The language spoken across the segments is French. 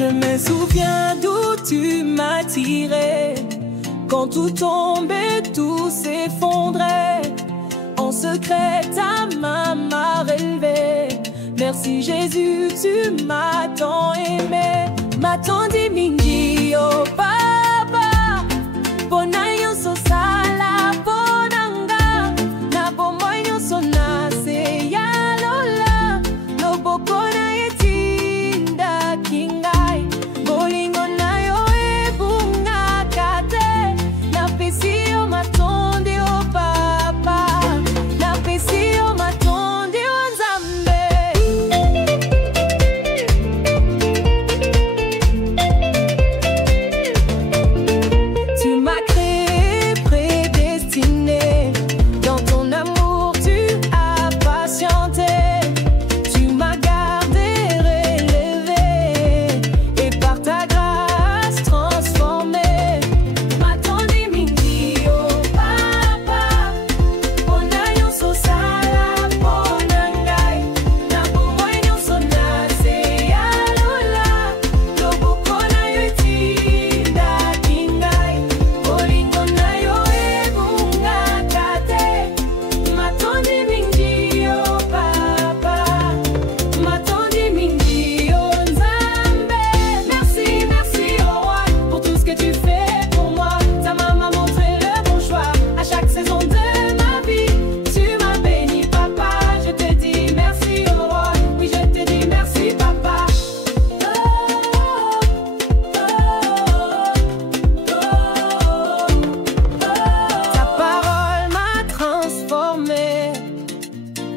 Je me souviens d'où tu m'as tiré. Quand tout tombait, tout s'effondrait. En secret, ta main m'a relevé. Merci Jésus, tu m'as tant aimé. M'a tant dit mingi, oh papa. Bonayo so sala, bonanga. Na bomoyo so nase ya lola. No bokona yetinda kingai. Bolingo na yo ebunga kate. Na pesio matondi, oh papa. Na pesio matondi, oh Nzambe.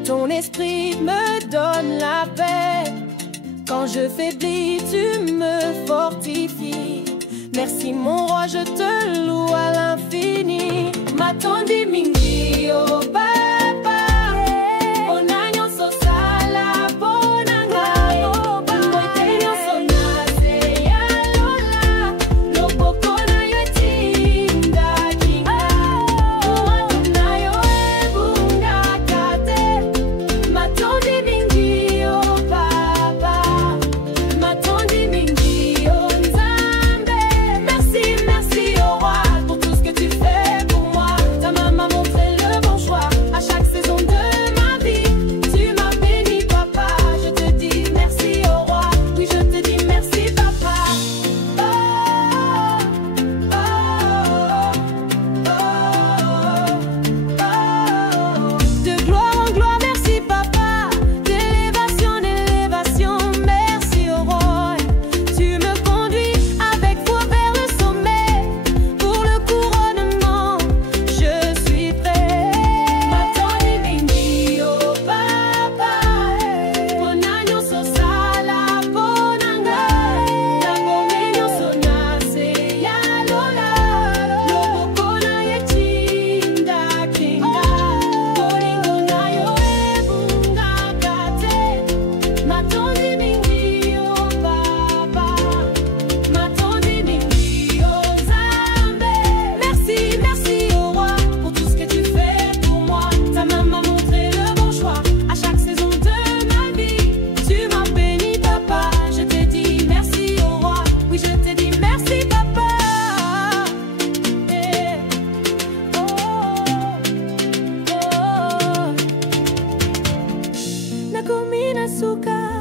Ton esprit me donne la paix. Quand je faiblis, tu me fortifies. Merci mon roi, je te loue à l'infini. Matondi mingi, oh papa. Bonagno so sala, bonanga. Moitenyo so nase ya lola. Loboko na yo etinda kinga. Matuna yo ebunga kate. Matondi mingi, oh papa. Matondi mingi, oh Nzambe. Merci, merci au roi pour tout ce que tu fais pour moi. Ta main m'a montré le bon choix à chaque saison de ma vie. Tu m'as béni, papa. Je te dis merci au roi. Oui, je te dis merci, papa. Oh, oh, oh, oh. De gloire en gloire, merci, papa. D'élévation en élévation, merci au roi. Tu me conduis avec foi vers le sommet. Pour le couronnement, je suis prêt. Matondi mingi, oh papa. Bonagno so sala, bonanga. Nagomenyo so nase ya lola. Loboko na yetinda kinga. Bolingo na yo ebunga kate. Matondi mingi, oh papa. Matondi mingi, oh Nzambe. Merci, merci au roi pour tout ce que tu fais pour moi. Ta main m'a montré le bon choix à chaque saison de ma vie. Tu m'as béni, papa. Je te dis merci au roi. Oui, je te dis merci, papa. Eh. Oh, oh. Nakomina suka.